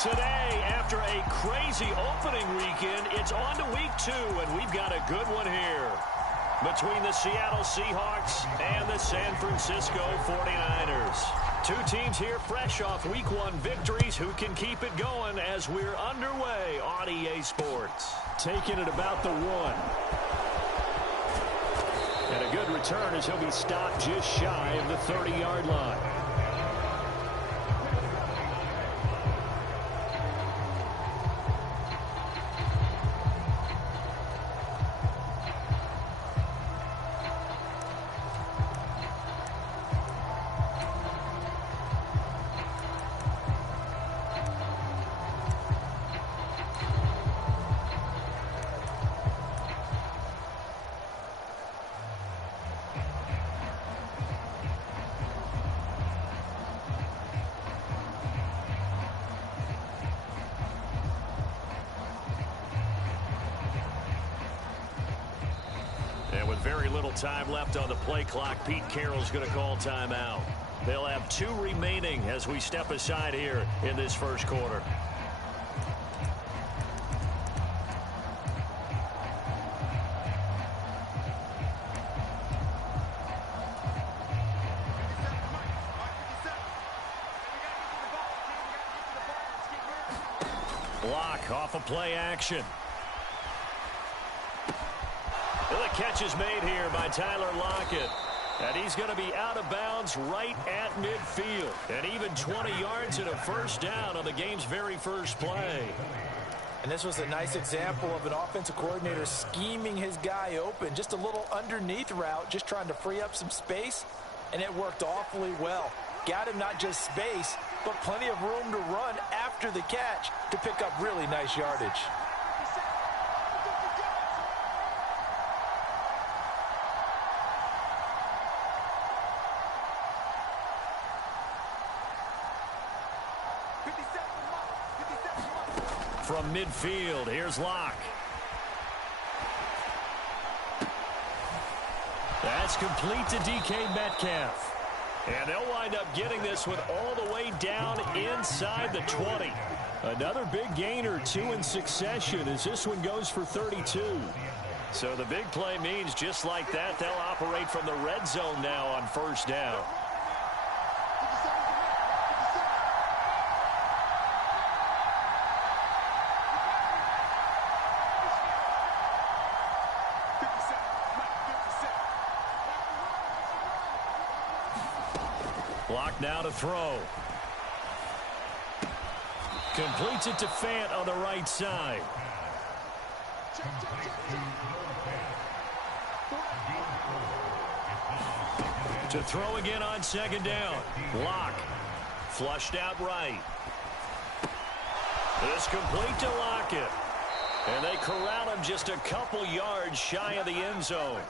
Today, after a crazy opening weekend, it's on to week 2, and we've got a good one here between the Seattle Seahawks and the San Francisco 49ers. Two teams here fresh off week 1 victories who can keep it going as we're underway on EA Sports. Taking it about the 1. And a good return as he'll be stopped just shy of the 30-yard line. And with very little time left on the play clock, Pete Carroll's going to call timeout. They'll have 2 remaining as we step aside here in this first quarter. Block off of play action. The catch is made here by Tyler Lockett. And he's going to be out of bounds right at midfield. And even 20 yards and a first down on the game's very first play. And this was a nice example of an offensive coordinator scheming his guy open. Just a little underneath route, just trying to free up some space. And it worked awfully well. Got him not just space, but plenty of room to run after the catch to pick up really nice yardage. From midfield, here's Locke. That's complete to DK Metcalf. And they'll wind up getting this one all the way down inside the 20. Another big gain or 2 in succession as this one goes for 32. So the big play means just like that, they'll operate from the red zone now on first down. Block now to throw. Completes it to Fant on the right side. To throw again on second down. Lock. Flushed out right. This complete to Lockett. And they corral him just a couple yards shy of the end zone.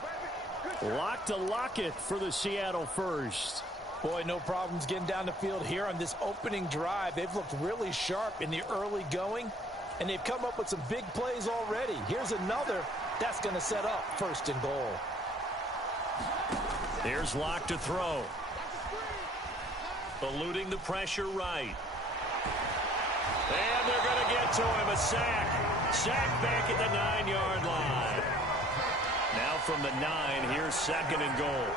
Lock to Lockett for the Seattle first. Boy, no problems getting down the field here on this opening drive. They've looked really sharp in the early going, and they've come up with some big plays already. Here's another that's going to set up first and goal. Here's Locke to throw. Eluding the pressure right. And they're going to get to him. A sack. Sack back at the 9-yard line. Now from the 9, here's second and goal.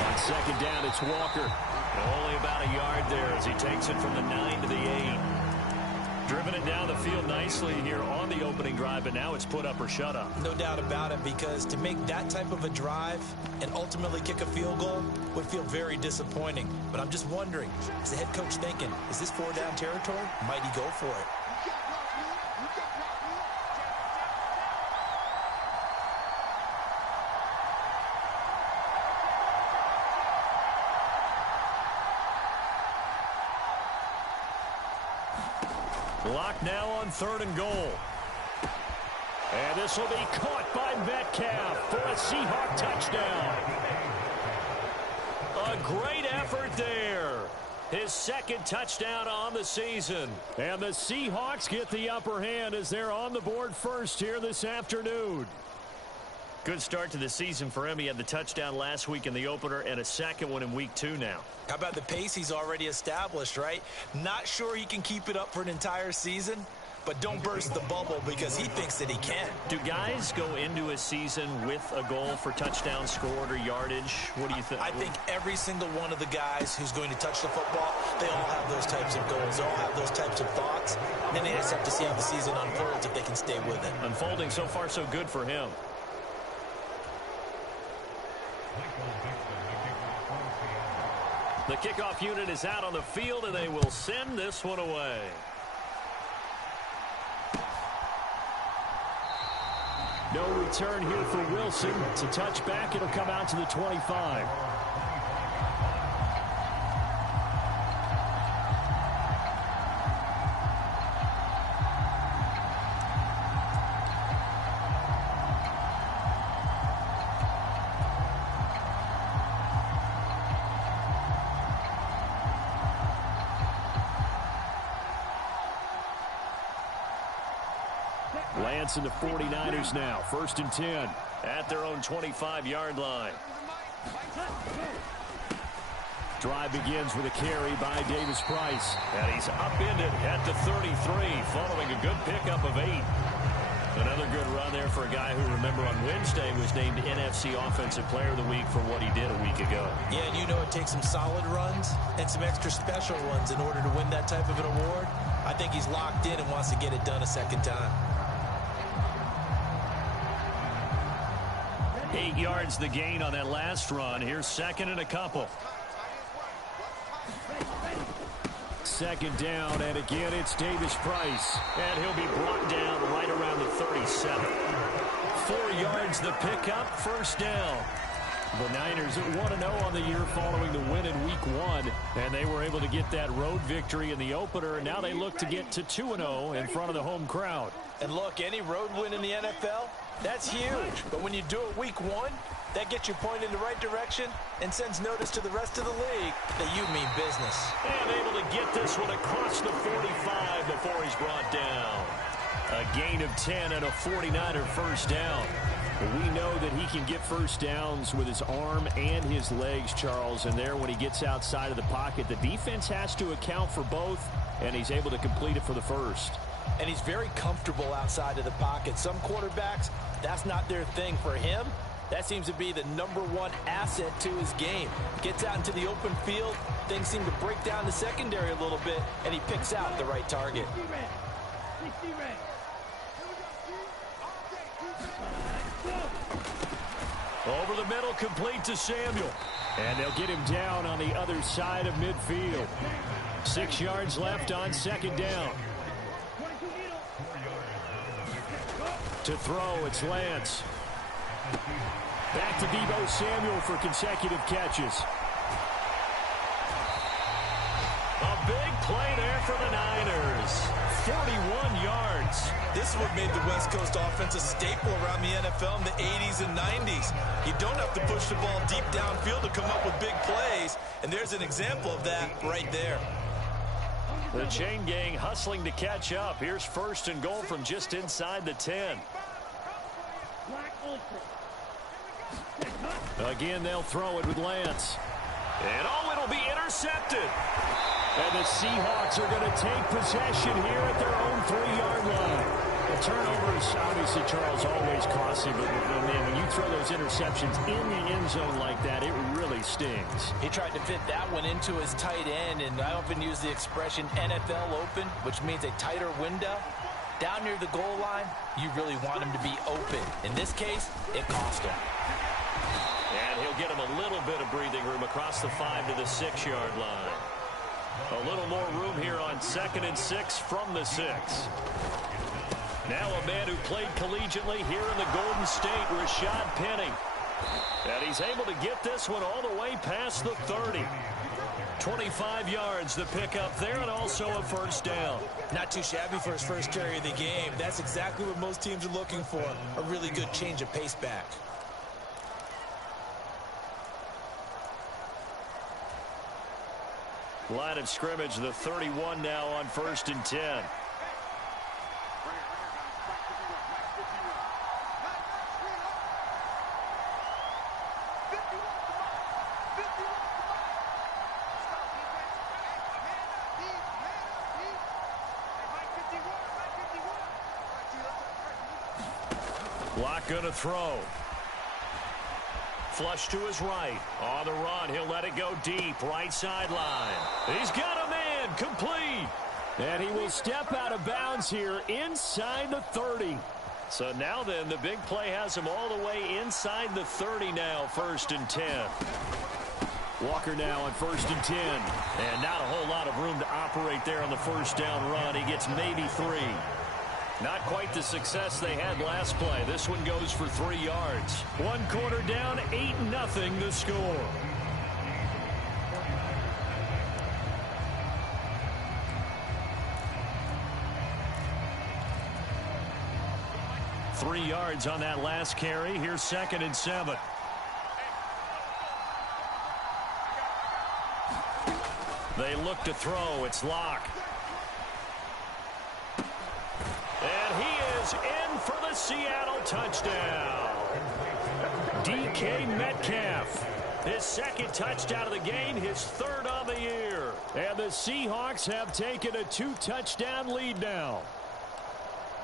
On second down, it's Walker. Only about a yard there as he takes it from the 9 to the 8. Driven it down the field nicely here on the opening drive, but now it's put up or shut up. No doubt about it, because to make that type of a drive and ultimately kick a field goal would feel very disappointing. But I'm just wondering, is the head coach thinking, is this 4-down territory? Might he go for it? Lock now on third and goal. And this will be caught by Metcalf for a Seahawk touchdown. A great effort there. His second touchdown on the season. And the Seahawks get the upper hand as they're on the board first here this afternoon. Good start to the season for him. He had the touchdown last week in the opener and a second one in week 2 now. How about the pace he's already established, right? Not sure he can keep it up for an entire season, but don't burst the bubble because he thinks that he can. Do guys go into a season with a goal for touchdowns scored or yardage? What do you think? I think every single one of the guys who's going to touch the football, they all have those types of goals. They all have those types of thoughts. And then they just have to see how the season unfolds if they can stay with it. Unfolding so far so good for him. The kickoff unit is out on the field, and they will send this one away. No return here for Wilson. It's a touchback. It'll come out to the 25. Lance and the 49ers now. 1st and 10 at their own 25-yard line. Drive begins with a carry by Davis Price. And he's upended at the 33 following a good pickup of 8. Another good run there for a guy who, remember, on Wednesday was named NFC Offensive Player of the Week for what he did a week ago. Yeah, and you know it takes some solid runs and some extra special ones in order to win that type of an award. I think he's locked in and wants to get it done a second time. 8 yards the gain on that last run. Here's 2nd and a couple. 2nd down, and again it's Davis Price. And he'll be brought down right around the 37. 4 yards the pickup, 1st down. The Niners at 1-0 on the year following the win in week 1. And they were able to get that road victory in the opener, and now they look to get to 2-0 in front of the home crowd. And look, any road win in the NFL, that's huge. But when you do it week 1, that gets you pointed in the right direction and sends notice to the rest of the league that you mean business. And able to get this one across the 45 before he's brought down. A gain of 10 and a 49er 1st down. But we know that he can get 1st downs with his arm and his legs, Charles. And there, when he gets outside of the pocket, the defense has to account for both, and he's able to complete it for the 1st. And he's very comfortable outside of the pocket. Some quarterbacks, that's not their thing. For him, that seems to be the #1 asset to his game. Gets out into the open field, things seem to break down the secondary a little bit, and he picks out the right target. Over the middle, complete to Samuel. And they'll get him down on the other side of midfield. 6 yards left on 2nd down. To throw, it's Lance. Back to Deebo Samuel for consecutive catches. A big play there for the Niners. 41 yards. This is what made the West Coast offense a staple around the NFL in the 80s and 90s. You don't have to push the ball deep downfield to come up with big plays, and there's an example of that right there. The chain gang hustling to catch up. Here's 1st and goal from just inside the 10. Again, they'll throw it with Lance. And it'll be intercepted. And the Seahawks are going to take possession here at their own 3-yard line. The turnovers, obviously, Charles, always costly, but man, when you throw those interceptions in the end zone like that, it really stings. He tried to fit that one into his tight end, and I often use the expression NFL open, which means a tighter window. Down near the goal line, you really want him to be open. In this case, it cost him. And he'll get him a little bit of breathing room across the 5 to the 6-yard line. A little more room here on 2nd and 6 from the 6. Now a man who played collegiately here in the Golden State, Rashad Penny. And he's able to get this one all the way past the 30. 25 yards the pickup there, and also a 1st down. Not too shabby for his first carry of the game. That's exactly what most teams are looking for. A really good change of pace back. Line of scrimmage, the 31 now on 1st and 10. Lock going to throw. Flush to his right. On the run, he'll let it go deep. Right sideline. He's got a man. Complete. And he will step out of bounds here inside the 30. So now then, the big play has him all the way inside the 30 now, 1st and 10. Walker now on 1st and 10. And not a whole lot of room to operate there on the first down run. He gets maybe 3. Not quite the success they had last play. This one goes for 3 yards. 1 quarter down, 8-0 the score. Three yards on that last carry. Here's 2nd and 7. They look to throw. It's Locke. And he is in for the Seattle touchdown. DK Metcalf. His 2nd touchdown of the game, his 3rd on the year. And the Seahawks have taken a 2-touchdown lead now.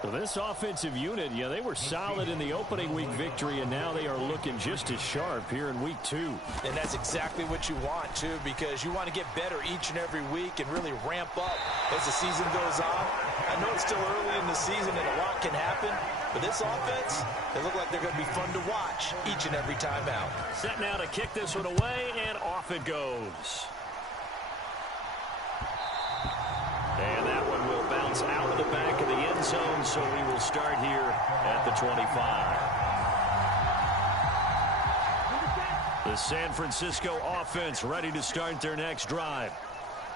So this offensive unit, they were solid in the opening week victory, and now they are looking just as sharp here in week 2. And that's exactly what you want, too, because you want to get better each and every week and really ramp up as the season goes on. I know it's still early in the season and a lot can happen, but this offense, they look like they're going to be fun to watch each and every time out. Set now to kick this one away, and off it goes. And that one will bounce out of the back of the end zone, so we will start here at the 25. The San Francisco offense ready to start their next drive.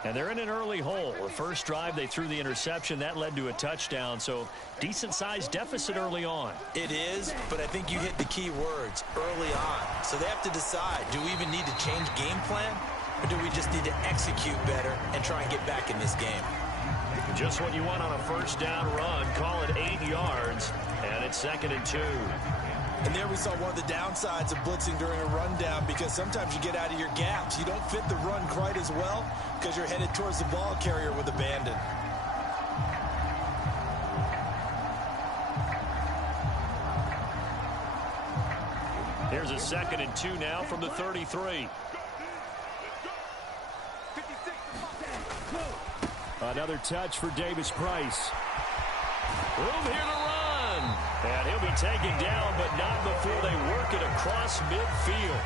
And they're in an early hole. The first drive, they threw the interception. That led to a touchdown, so decent-sized deficit early on. It is, but I think you hit the key words, early on. So they have to decide, do we even need to change game plan, or do we just need to execute better and try and get back in this game? Just what you want on a first down run. Call it 8 yards, and it's 2nd and 2. And there we saw one of the downsides of blitzing during a rundown, because sometimes you get out of your gaps. You don't fit the run quite as well because you're headed towards the ball carrier with abandon. Here's a 2nd and 2 now from the 33. Another touch for Davis Price. Room here to run. And he'll be taken down, but not before they work it across midfield.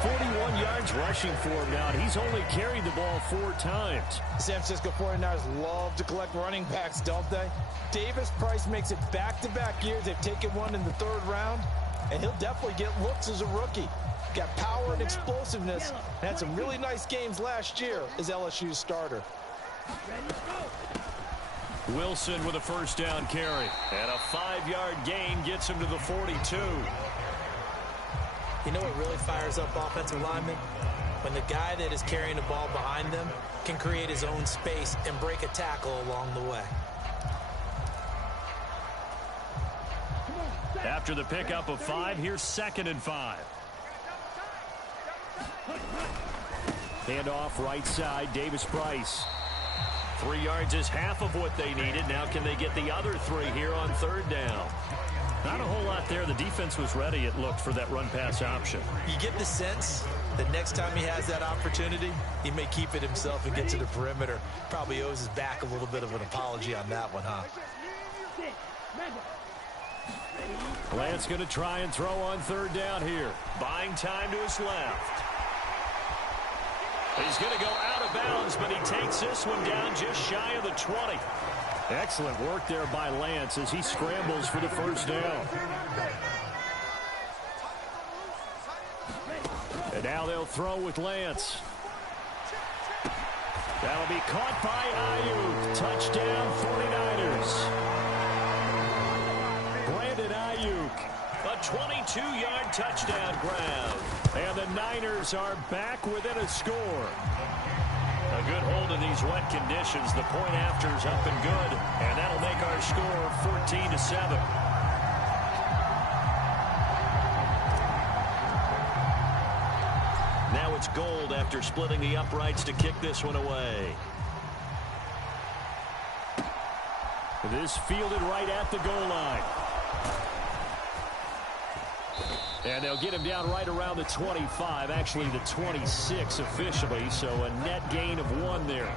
41 yards rushing for him now, and he's only carried the ball 4 times. San Francisco 49ers love to collect running backs, don't they? Davis Price makes it back-to-back years. They've taken one in the 3rd round, and he'll definitely get looks as a rookie. Got power and explosiveness, and had some really nice games last year as LSU's starter. Wilson with a first down carry. And a 5-yard gain gets him to the 42. You know what really fires up offensive linemen? When the guy that is carrying the ball behind them can create his own space and break a tackle along the way. After the pickup of 5, here's 2nd and 5. Handoff right side, Davis Price. 3 yards is half of what they needed. Now can they get the other 3 here on 3rd down? Not a whole lot there. The defense was ready, it looked, for that run-pass option. You get the sense that next time he has that opportunity, he may keep it himself and get to the perimeter. Probably owes his back a little bit of an apology on that one, huh? Lance going to try and throw on 3rd down here. Buying time to his left. He's going to go out of bounds, but he takes this one down just shy of the 20. Excellent work there by Lance as he scrambles for the first down. And now they'll throw with Lance. That'll be caught by Ayuk. Touchdown 49ers. Brandon Ayuk. A 22-yard touchdown grab. And the Niners are back within a score. A good hold in these wet conditions. The point after's up and good. And that'll make our score 14-7. Now it's Gold after splitting the uprights to kick this one away. This fielded right at the goal line. And they'll get him down right around the 25, actually the 26 officially, so a net gain of 1 there.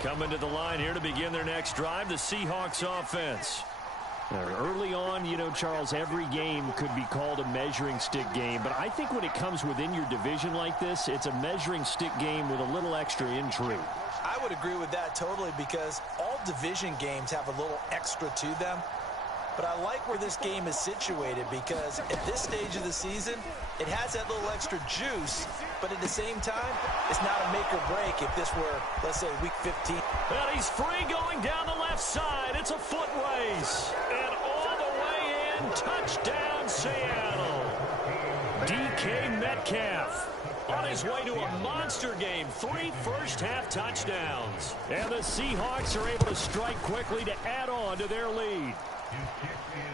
Coming to the line here to begin their next drive, the Seahawks offense. Early on, you know, Charles, every game could be called a measuring stick game, but I think when it comes within your division like this, it's a measuring stick game with a little extra intrigue. I would agree with that totally, because all division games have a little extra to them. But I like where this game is situated, because at this stage of the season, it has that little extra juice, but at the same time, it's not a make or break if this were, let's say, week 15. And he's free going down the left side. It's a foot race. And all the way in, touchdown Seattle. DK Metcalf on his way to a monster game. 3 first-half touchdowns. And the Seahawks are able to strike quickly to add on to their lead.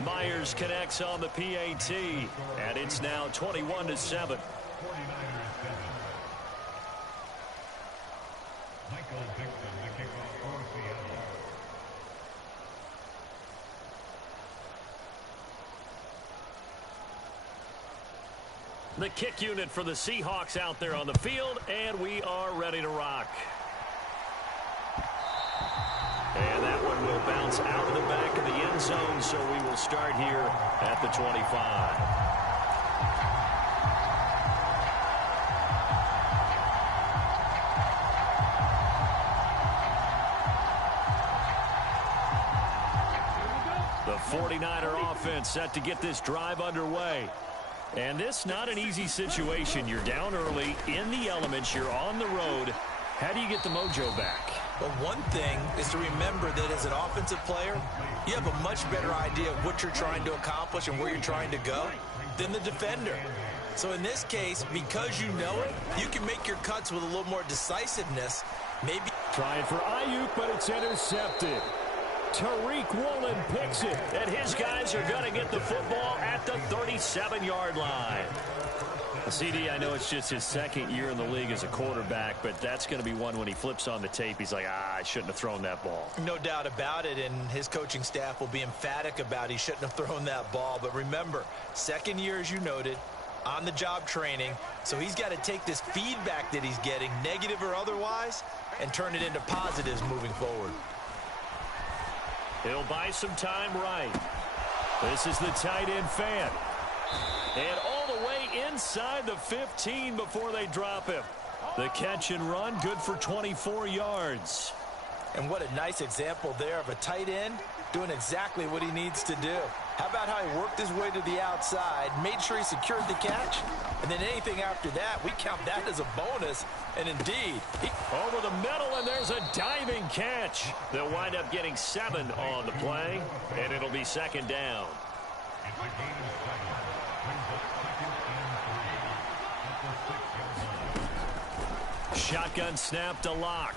Myers connects on the PAT, and it's now 21-7. The kick unit for the Seahawks out there on the field, and we are ready to rock. And that one will bounce out of the back of the end zone, so we will start here at the 25. The 49er offense set to get this drive underway. And this not an easy situation. You're down early, in the elements, you're on the road. How do you get the mojo back? Well, one thing is to remember that as an offensive player, you have a much better idea of what you're trying to accomplish and where you're trying to go than the defender. So in this case, because you know it, you can make your cuts with a little more decisiveness. Maybe trying for Ayuk, but it's intercepted. Tariq Woolen picks it, and his guys are going to get the football at the 37-yard line. CD, I know it's just his second year in the league as a quarterback, but that's going to be one when he flips on the tape, he's like, I shouldn't have thrown that ball. No doubt about it, and his coaching staff will be emphatic about he shouldn't have thrown that ball. But remember, second year, as you noted, on-the-job training, so he's got to take this feedback that he's getting, negative or otherwise, and turn it into positives moving forward. He'll buy some time right. This is the tight end fan. And all the way inside the 15 before they drop him. The catch and run, good for 24 yards. And what a nice example there of a tight end doing exactly what he needs to do. How about how he worked his way to the outside, made sure he secured the catch, and then anything after that, we count that as a bonus. And indeed, over the middle, and there's a diving catch. They'll wind up getting 7 on the play, and it'll be second down. Shotgun snap to Locke.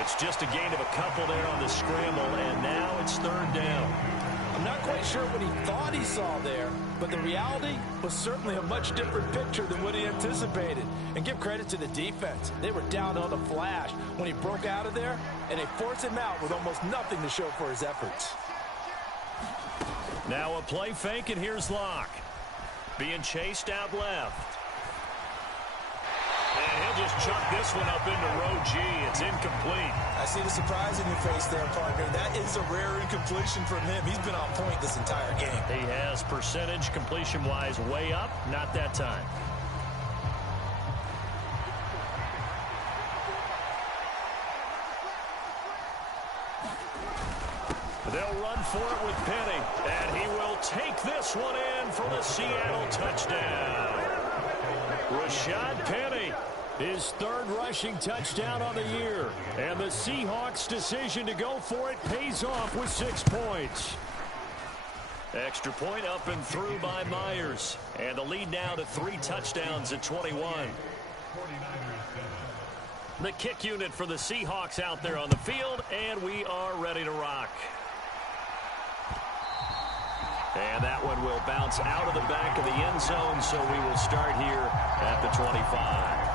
It's just a gain of a couple there on the scramble, and now it's third down. I'm not quite sure what he thought he saw there, but the reality was certainly a much different picture than what he anticipated. And give credit to the defense. They were down on the flash when he broke out of there, and they forced him out with almost nothing to show for his efforts. Now a play fake, and here's Locke. Being chased out left. And he'll just chuck this one up into row G. It's incomplete. I see the surprise in your face there, partner. That is a rare incompletion from him. He's been on point this entire game. He has percentage completion-wise way up. Not that time. They'll run for it with Penny. And he will take this one in for the Seattle touchdown. Rashad Penny, his third rushing touchdown on the year. And the Seahawks' decision to go for it pays off with 6 points. Extra point up and through by Myers. And the lead now to 3 touchdowns at 21. The kick unit for the Seahawks out there on the field, and we are ready to rock. And that one will bounce out of the back of the end zone, so we will start here at the 25.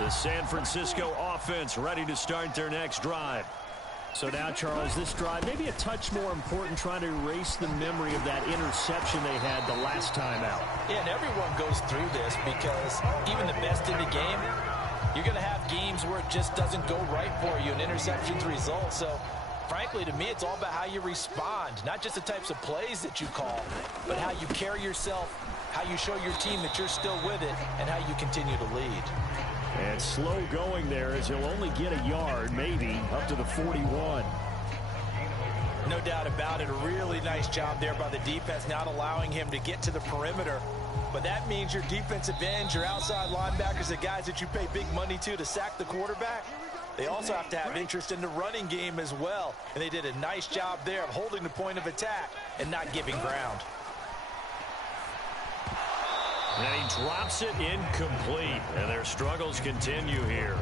The San Francisco offense ready to start their next drive. So now, Charles, this drive maybe a touch more important, trying to erase the memory of that interception they had the last time out. Yeah, and everyone goes through this because even the best in the game, you're going to have games where it just doesn't go right for you, and interceptions result. So, frankly, to me, it's all about how you respond, not just the types of plays that you call, but how you carry yourself, how you show your team that you're still with it, and how you continue to lead. And slow going there as he'll only get a yard, maybe, up to the 41. No doubt about it. A really nice job there by the defense, not allowing him to get to the perimeter. But that means your defensive ends, your outside linebackers, the guys that you pay big money to sack the quarterback, they also have to have interest in the running game as well. And they did a nice job there of holding the point of attack and not giving ground. And he drops it incomplete, and their struggles continue here.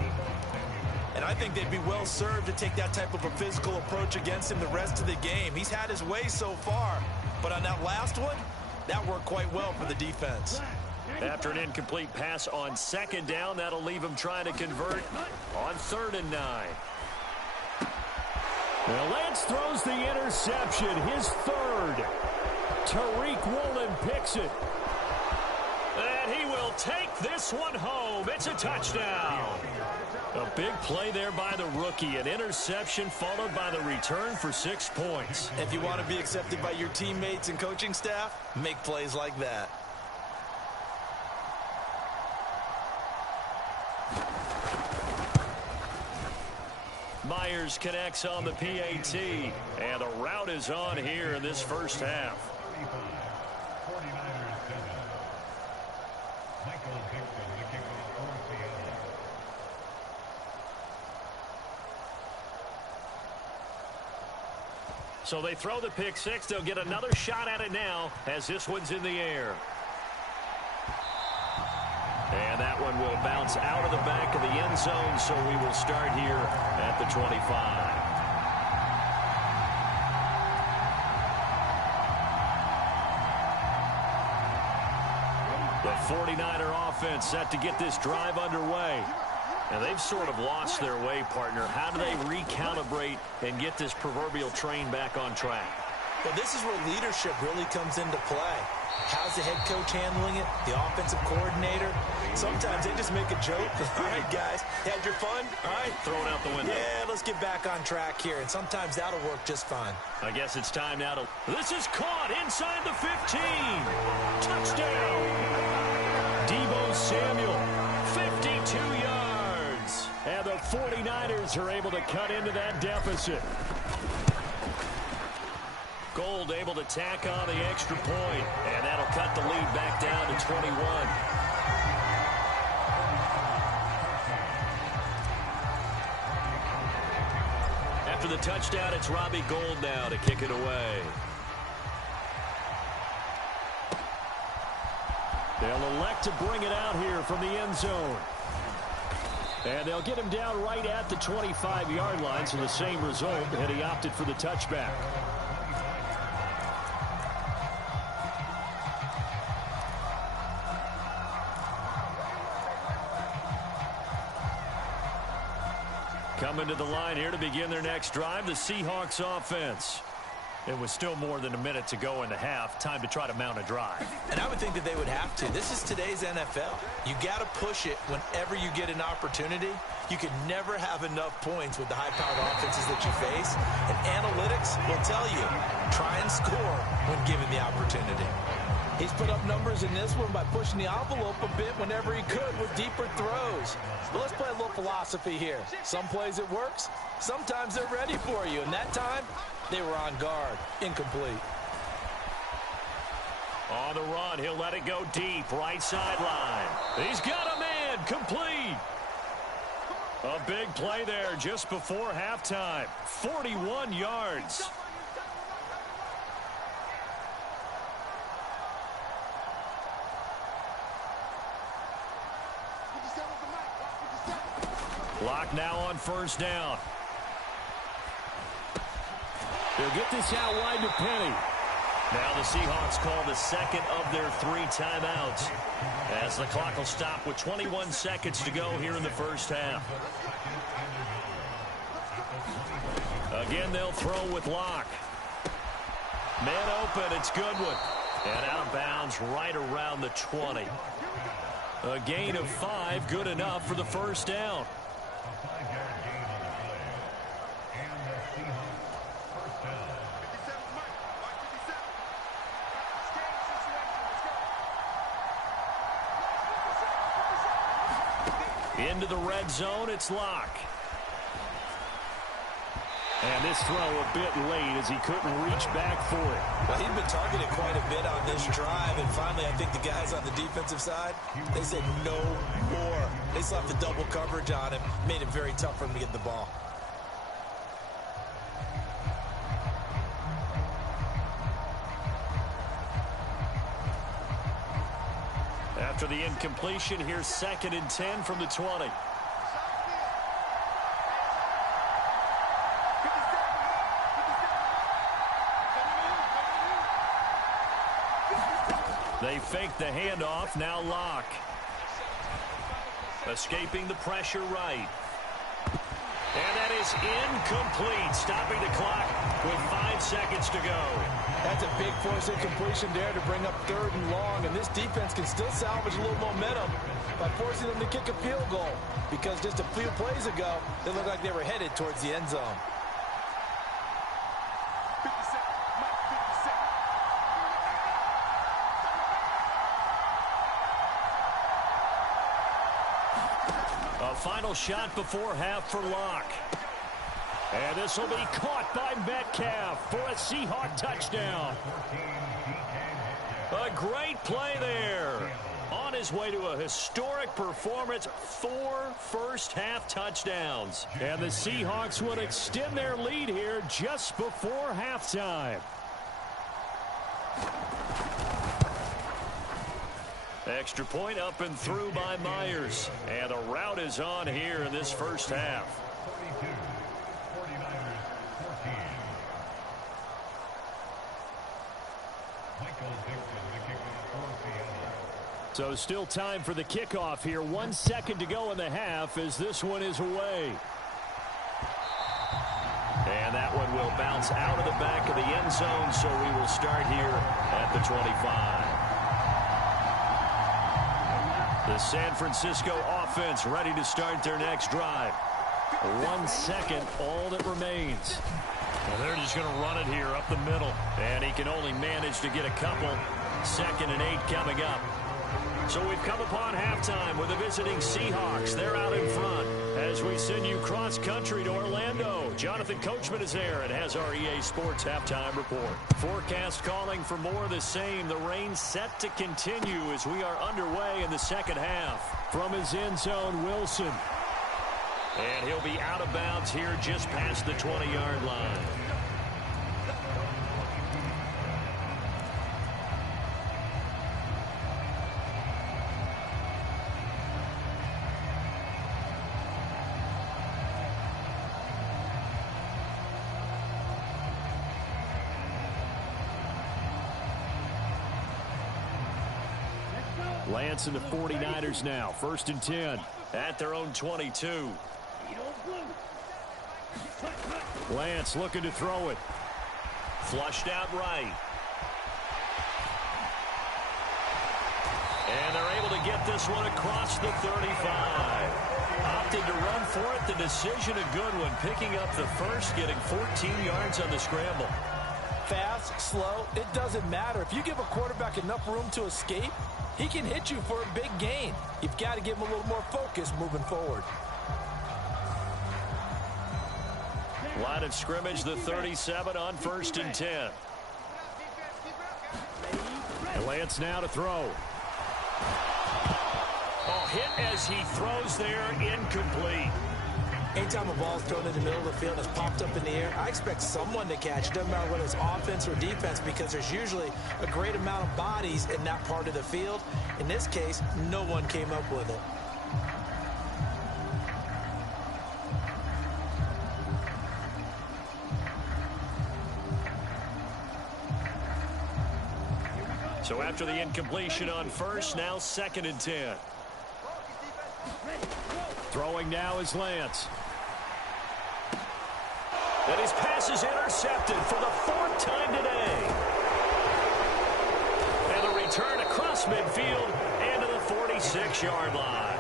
And I think they'd be well served to take that type of a physical approach against him the rest of the game. He's had his way so far, but on that last one, that worked quite well for the defense. After an incomplete pass on second down, that'll leave him trying to convert on 3rd and 9. Well, Lance throws the interception, his 3rd. Tariq Woolen picks it. And he will take this one home. It's a touchdown. A big play there by the rookie. An interception followed by the return for 6 points. If you want to be accepted by your teammates and coaching staff, make plays like that. Myers connects on the PAT. And a route is on here in this first half. So they throw the pick six. They'll get another shot at it now as this one's in the air. And that one will bounce out of the back of the end zone, so we will start here at the 25. The 49er offense set to get this drive underway. And they've sort of lost their way, partner. How do they recalibrate and get this proverbial train back on track? Well, this is where leadership really comes into play. How's the head coach handling it? The offensive coordinator? Sometimes they just make a joke. All right, guys, had your fun? All right. Throw it out the window. Yeah, let's get back on track here. And sometimes that'll work just fine. I guess it's time now to... This is caught inside the 15. Touchdown. Deebo Samuel, 52 yards. And the 49ers are able to cut into that deficit. Gold able to tack on the extra point, and that'll cut the lead back down to 21. After the touchdown, it's Robbie Gould now to kick it away. They'll elect to bring it out here from the end zone. And they'll get him down right at the 25-yard line, so the same result, and he opted for the touchback. Coming to the line here to begin their next drive, the Seahawks offense. It was still more than a minute to go in the half. Time to try to mount a drive. And I would think that they would have to. This is today's NFL. You got to push it whenever you get an opportunity. You can never have enough points with the high-powered offenses that you face. And analytics will tell you, try and score when given the opportunity. He's put up numbers in this one by pushing the envelope a bit whenever he could with deeper throws. But let's play a little philosophy here. Some plays it works. Sometimes they're ready for you. And that time, they were on guard. Incomplete. On the run, he'll let it go deep. Right sideline. He's got a man. Complete. A big play there just before halftime. 41 yards. Clock now on first down. They'll get this out wide to Penny. Now the Seahawks call the second of their 3 timeouts as the clock will stop with 21 seconds to go here in the first half. Again, they'll throw with Locke. Man open, it's Goodwin. And out of bounds right around the 20. A gain of 5, good enough for the first down. Into the red zone, it's Locke. And this throw a bit late as he couldn't reach back for it. Well, he'd been targeted quite a bit on this drive, and finally I think the guys on the defensive side, they said no more. They slapped the double coverage on him, made it very tough for him to get the ball. After the incompletion, here's 2nd and 10 from the 20. They fake the handoff, now Locke. Escaping the pressure right. And that is incomplete, stopping the clock with 5 seconds to go. That's a big force incompletion there to bring up 3rd and long, and this defense can still salvage a little momentum by forcing them to kick a field goal, because just a few plays ago, they looked like they were headed towards the end zone. A final shot before half for Locke. And this will be caught by Metcalf for a Seahawk touchdown. A great play there. On his way to a historic performance, 4 first-half touchdowns. And the Seahawks would extend their lead here just before halftime. Extra point up and through by Myers. And a rout is on here in this first half. So still time for the kickoff here. 1 second to go in the half as this one is away. And that one will bounce out of the back of the end zone, so we will start here at the 25. The San Francisco offense ready to start their next drive. 1 second, all that remains. Well, they're just going to run it here up the middle. And he can only manage to get a couple. 2nd and 8 coming up. So we've come upon halftime with the visiting Seahawks. They're out in front. As we send you cross-country to Orlando, Jonathan Coachman is there and has our EA Sports halftime report. Forecast calling for more of the same. The rain set to continue as we are underway in the second half. From his end zone, Wilson. And he'll be out of bounds here just past the 20-yard line. Lance and the 49ers now. 1st and 10. At their own 22. Lance looking to throw it. Flushed out right. And they're able to get this one across the 35. Opted to run for it. The decision a good one. Picking up the first, getting 14 yards on the scramble. Fast, slow, it doesn't matter. If you give a quarterback enough room to escape, he can hit you for a big gain. You've got to give him a little more focus moving forward. Line of scrimmage, the 37 on 1st and 10. And Lance now to throw. Oh, hit as he throws there, incomplete. Anytime a ball's thrown in the middle of the field and it's popped up in the air, I expect someone to catch it. Doesn't matter whether it's offense or defense, because there's usually a great amount of bodies in that part of the field. In this case, no one came up with it. So after the incompletion on first, now 2nd and 10. Throwing now is Lance. And his pass is intercepted for the 4th time today. And the return across midfield and to the 46-yard line.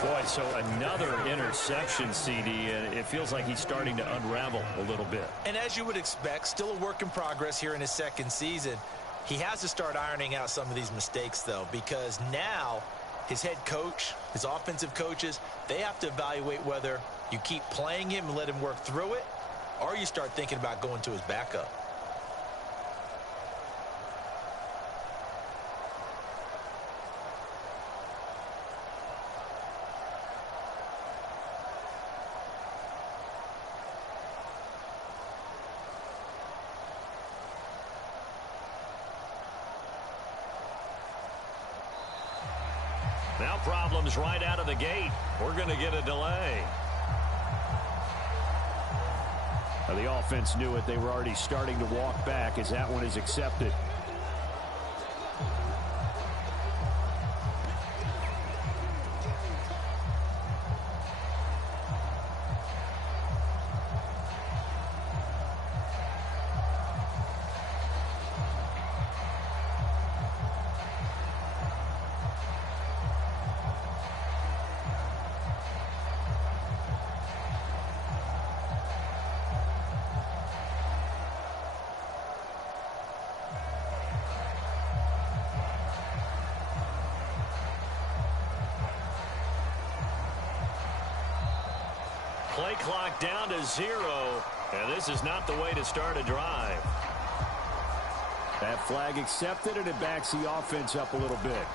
Boy, so another interception, CD, and it feels like he's starting to unravel a little bit. And as you would expect, still a work in progress here in his 2nd season. He has to start ironing out some of these mistakes, though, because now his head coach, his offensive coaches, they have to evaluate whether you keep playing him and let him work through it, or you start thinking about going to his backup. Now problems right out of the gate. We're going to get a delay. Now the offense knew it. They were already starting to walk back as that one is accepted. Play clock down to 0, and this is not the way to start a drive. That flag accepted, and it backs the offense up a little bit.